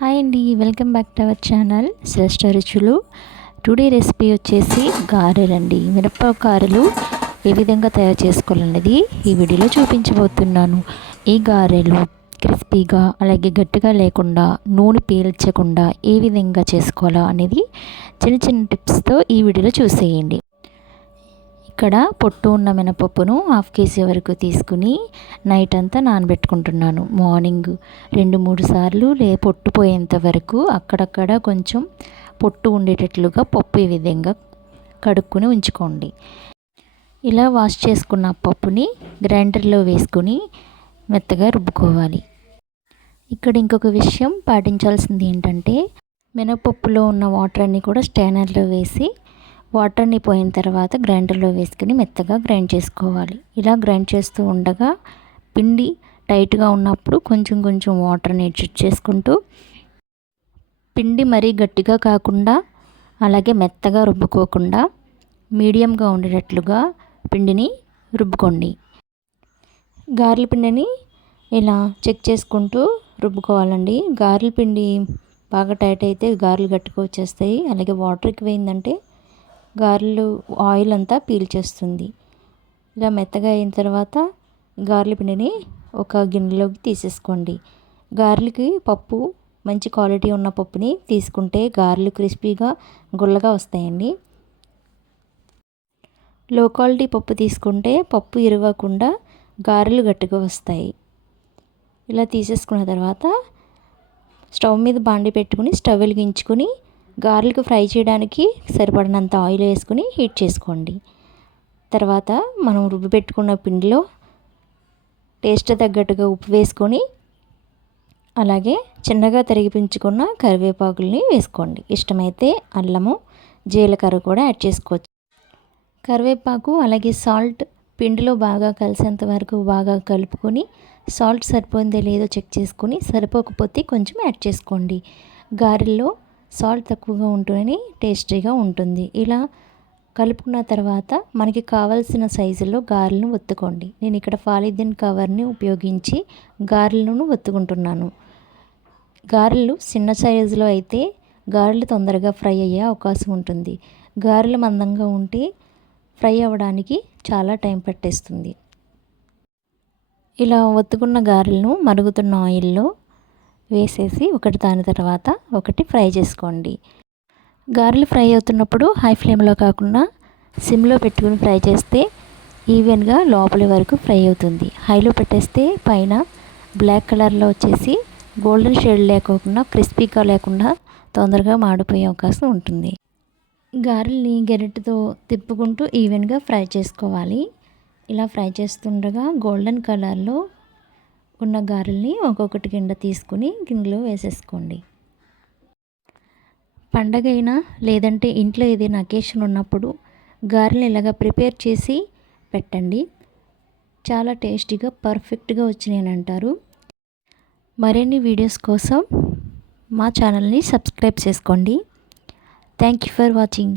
Hi అండి welcome back to our channel Shreshta రుచులు. Today recipe వచ్చేసి గారెలండి మినప గారెలు ఏ విధంగా తయారు చేసుకోవాలనేది ఈ వీడియోలో చూపించబోతున్నాను. ఈ గారెలు క్రిస్పీగా అలాగే గట్టిగా లేకుండా నూనె పీల్చకుండా ఏ విధంగా చేసుకోవాలా అనేది చిన్న చిన్న టిప్స్తో ఈ వీడియోలో చూసేయండి. ఇక్కడ పొట్టు ఉన్న మినపప్పును హాఫ్ కేజీ వరకు తీసుకుని నైట్ అంతా నానబెట్టుకుంటున్నాను. మార్నింగ్ రెండు మూడు సార్లు లే పొట్టు పోయేంత వరకు అక్కడక్కడ కొంచెం పొట్టు ఉండేటట్లుగా పప్పు ఈ విధంగా కడుక్కొని ఉంచుకోండి. ఇలా వాష్ చేసుకున్న పప్పుని గ్రైండర్లో వేసుకుని మెత్తగా రుబ్బుకోవాలి. ఇక్కడ ఇంకొక విషయం పాటించాల్సింది ఏంటంటే మినపప్పులో ఉన్న వాటర్ అన్నీ కూడా స్టైనర్లో వేసి వాటర్ని పోయిన తర్వాత గ్రైండర్లో వేసుకుని మెత్తగా గ్రైండ్ చేసుకోవాలి. ఇలా గ్రైండ్ చేస్తూ ఉండగా పిండి టైట్గా ఉన్నప్పుడు కొంచెం కొంచెం వాటర్ని అడ్జస్ట్ చేసుకుంటూ పిండి మరీ గట్టిగా కాకుండా అలాగే మెత్తగా రుబ్బుకోకుండా మీడియంగా ఉండేటట్లుగా పిండిని రుబ్బుకోండి. గారెల పిండిని ఇలా చెక్ చేసుకుంటూ రుబ్బుకోవాలండి. గారెల పిండి బాగా టైట్ అయితే గారెలు గట్టుకు వచ్చేస్తాయి. అలాగే వాటర్ ఎక్కువైందంటే గారెలు ఆయిల్ అంతా పీల్చేస్తుంది ఇలా మెత్తగా అయిన తర్వాత గారెల పిండిని ఒక గిన్నెలోకి తీసేసుకోండి. గారెలకి పప్పు మంచి క్వాలిటీ ఉన్న పప్పుని తీసుకుంటే గారెలు క్రిస్పీగా గుల్లగా వస్తాయండి. లో క్వాలిటీ పప్పు తీసుకుంటే పప్పు ఇరవకుండా గారెలు గట్టిగా వస్తాయి. ఇలా తీసేసుకున్న తర్వాత స్టవ్ మీద బాండి పెట్టుకుని స్టవ్ వెలిగించుకుని గారెలకు ఫ్రై చేయడానికి సరిపడినంత ఆయిల్ వేసుకుని హీట్ చేసుకోండి. తర్వాత మనం రుబ్బి పెట్టుకున్న పిండిలో టేస్ట్ తగ్గట్టుగా ఉప్పు వేసుకొని అలాగే చిన్నగా తరిగిపించుకున్న కరివేపాకుల్ని వేసుకోండి. ఇష్టమైతే అల్లము జీలకర్ర కూడా యాడ్ చేసుకోవచ్చు. కరివేపాకు అలాగే సాల్ట్ పిండిలో బాగా కలిసేంత వరకు బాగా కలుపుకొని సాల్ట్ సరిపోయిందో లేదో చెక్ చేసుకొని సరిపోకపోతే కొంచెం యాడ్ చేసుకోండి. గారెల్లో సాల్ట్ తక్కువగా ఉంటుందని టేస్టీగా ఉంటుంది. ఇలా కలుపుకున్న తర్వాత మనకి కావలసిన సైజులో గారెలను ఒత్తుకోండి. నేను ఇక్కడ ఫాలిదిన్ కవర్ని ఉపయోగించి గారెలను ఒత్తుకుంటున్నాను. గారెలు చిన్న సైజులో అయితే గారెలు తొందరగా ఫ్రై అయ్యే అవకాశం ఉంటుంది. గారెలు మందంగా ఉంటే ఫ్రై అవ్వడానికి చాలా టైం పట్టేస్తుంది. ఇలా ఒత్తుకున్న గారెలను మరుగుతున్న ఆయిల్లో వేసేసి ఒకటి దాని తర్వాత ఒకటి ఫ్రై చేసుకోండి. గారెలు ఫ్రై అవుతున్నప్పుడు హై ఫ్లేమ్లో కాకుండా సిమ్లో పెట్టుకుని ఫ్రై చేస్తే ఈవెన్గా లోపలి వరకు ఫ్రై అవుతుంది. హైలో పెట్టేస్తే పైన బ్లాక్ కలర్లో వచ్చేసి గోల్డెన్ షేడ్ లేకోకుండా క్రిస్పీగా లేకుండా తొందరగా మాడిపోయే అవకాశం ఉంటుంది. గారెల్ని గెరెట్తో తిప్పుకుంటూ ఈవెన్గా ఫ్రై చేసుకోవాలి. ఇలా ఫ్రై చేస్తుండగా గోల్డెన్ కలర్లో ఉన్న గారెల్ని ఒక్కొక్కటి కింద తీసుకుని గిన్నెలో వేసేసుకోండి. పండగ అయినా లేదంటే ఇంట్లో ఏదైనా అకేషన్ ఉన్నప్పుడు గారెలు ఇలాగా ప్రిపేర్ చేసి పెట్టండి. చాలా టేస్టీగా పర్ఫెక్ట్గా వచ్చినాయని అంటారు. మరిన్ని వీడియోస్ కోసం మా ఛానల్ని సబ్స్క్రైబ్ చేసుకోండి. Thank you for watching.